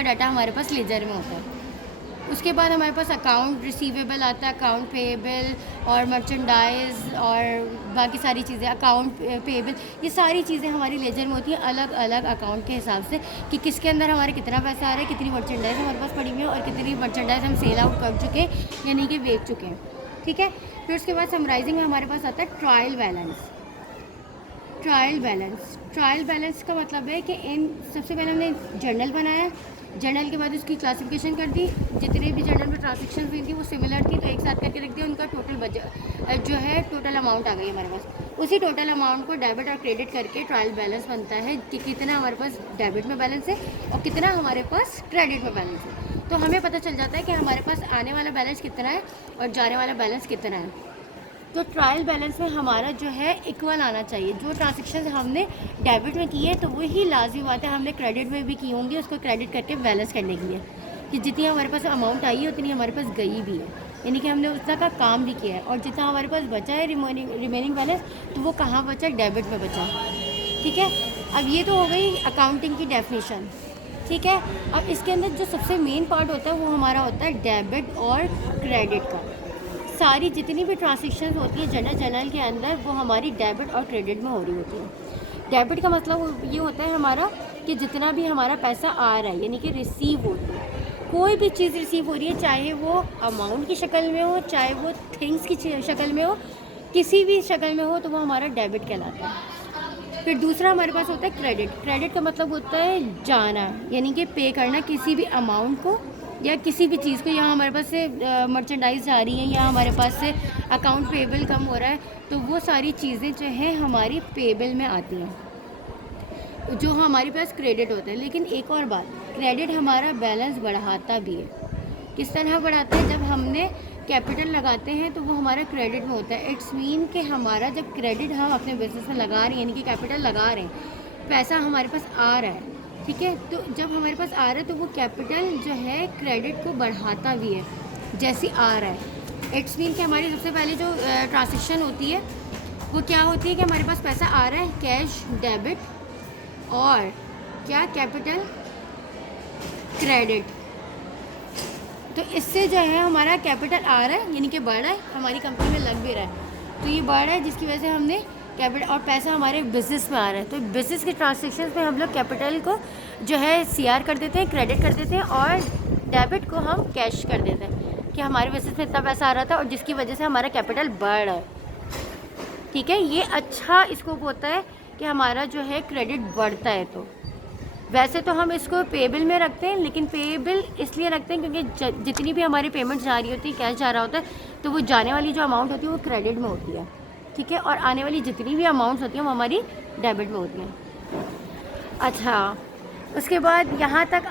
Data हमारे पास laser में होता है। उसके बाद हमारे पास अकाउंट रिसीवेबल आता है, अकाउंट पेएबल और मर्चेंडाइज और बाकी सारी चीज़ें, अकाउंट पेएबल, ये सारी चीज़ें हमारी लेजर में होती हैं अलग अलग अकाउंट के हिसाब से कि किसके अंदर हमारे कितना पैसा आ रहा है, कितनी मर्चेंडाइज हमारे पास पड़ी हुई है और कितनी मर्चेंडाइज हम सेल आउट कर चुके हैं यानी कि बेच चुके हैं। ठीक है, फिर उसके बाद समराइजिंग में हमारे पास आता है ट्रायल बैलेंस। ट्रायल बैलेंस का मतलब है कि इन सबसे पहले हमने जर्नल बनाया, जर्नल के बाद उसकी क्लासिफिकेशन कर दी, जितने भी जर्नल में ट्रांजेक्शन हुई थी वो सिमिलर थी तो एक साथ करके रख दिया, उनका टोटल बजट जो है टोटल अमाउंट आ गई हमारे पास। उसी टोटल अमाउंट को डेबिट और क्रेडिट करके ट्रायल बैलेंस बनता है कि कितना हमारे पास डेबिट में बैलेंस है और कितना हमारे पास क्रेडिट में बैलेंस है। तो हमें पता चल जाता है कि हमारे पास आने वाला बैलेंस कितना है और जाने वाला बैलेंस कितना है। तो ट्रायल बैलेंस में हमारा जो है इक्वल आना चाहिए, जो ट्रांजेक्शन हमने डेबिट में की है तो वही लाजमी बात है हमने क्रेडिट में भी की होंगी, उसको क्रेडिट करके बैलेंस करने के लिए कि जितनी हमारे पास अमाउंट आई है उतनी हमारे पास गई भी है, यानी कि हमने उतना का काम भी किया है। और जितना हमारे पास बचा है रिमेनिंग बैलेंस तो वो कहाँ बचा, डेबिट में बचा। ठीक है, अब ये तो हो गई अकाउंटिंग की डेफिनेशन। ठीक है, अब इसके अंदर जो सबसे मेन पार्ट होता है वो हमारा होता है डेबिट और क्रेडिट का। सारी जितनी भी ट्रांजेक्शन होती है जर्नल के अंदर वो हमारी डेबिट और क्रेडिट में हो रही होती है। डेबिट का मतलब ये होता है हमारा कि जितना भी हमारा पैसा आ रहा है यानी कि रिसीव हो रही है, कोई भी चीज़ रिसीव हो रही है, चाहे वो अमाउंट की शक्ल में हो, चाहे वो थिंग्स की शक्ल में हो, किसी भी शक्ल में हो तो वो हमारा डेबिट कहलाता है। फिर दूसरा हमारे पास होता है क्रेडिट। क्रेडिट का मतलब होता है जाना, यानी कि पे करना किसी भी अमाउंट को या किसी भी चीज़ को। यहाँ हमारे पास से मर्चेंडाइज जा रही हैं या हमारे पास से अकाउंट पेबल कम हो रहा है तो वो सारी चीज़ें जो हैं हमारी पेबल में आती हैं, जो हमारे पास क्रेडिट होता है। लेकिन एक और बात, क्रेडिट हमारा बैलेंस बढ़ाता भी है। किस तरह बढ़ाता है, जब हमने कैपिटल लगाते हैं तो वो हमारा क्रेडिट में होता है। इट्स मीन कि हमारा जब क्रेडिट हम अपने बिजनेस में लगा रहे हैं यानी कि कैपिटल लगा रहे हैं, पैसा हमारे पास आ रहा है, ठीक है, तो जब हमारे पास आ रहा है तो वो कैपिटल जो है क्रेडिट को बढ़ाता भी है जैसे आ रहा है। इट्स मीन कि हमारी सबसे पहले जो ट्रांजेक्शन होती है वो क्या होती है कि हमारे पास पैसा आ रहा है, कैश डेबिट और क्या कैपिटल क्रेडिट। तो इससे जो है हमारा कैपिटल आ रहा है यानी कि बढ़ रहा है, हमारी कंपनी में लग भी रहा है तो ये बढ़ रहा है जिसकी वजह से हमने कैपिटल और पैसा हमारे बिज़नेस में आ रहा है। तो बिज़नेस के ट्रांजेक्शन में हम लोग कैपिटल को जो है सीआर कर देते हैं, क्रेडिट कर देते हैं और डेबिट को हम कैश कर देते हैं कि हमारे बिज़नेस में इतना पैसा आ रहा था और जिसकी वजह से हमारा कैपिटल बढ़ रहा है। ठीक है, ये अच्छा स्कोप होता है कि हमारा जो है क्रेडिट बढ़ता है। तो वैसे तो हम इसको पेबल में रखते हैं, लेकिन पेबल इसलिए रखते हैं क्योंकि जितनी भी हमारी पेमेंट जा रही होती है, कैश जा रहा होता है, तो वो जाने वाली जो अमाउंट होती है वो क्रेडिट में होती है। ठीक है, और आने वाली जितनी भी अमाउंट्स होती हैं वो हमारी डेबिट में होती हैं। अच्छा, उसके बाद यहाँ तक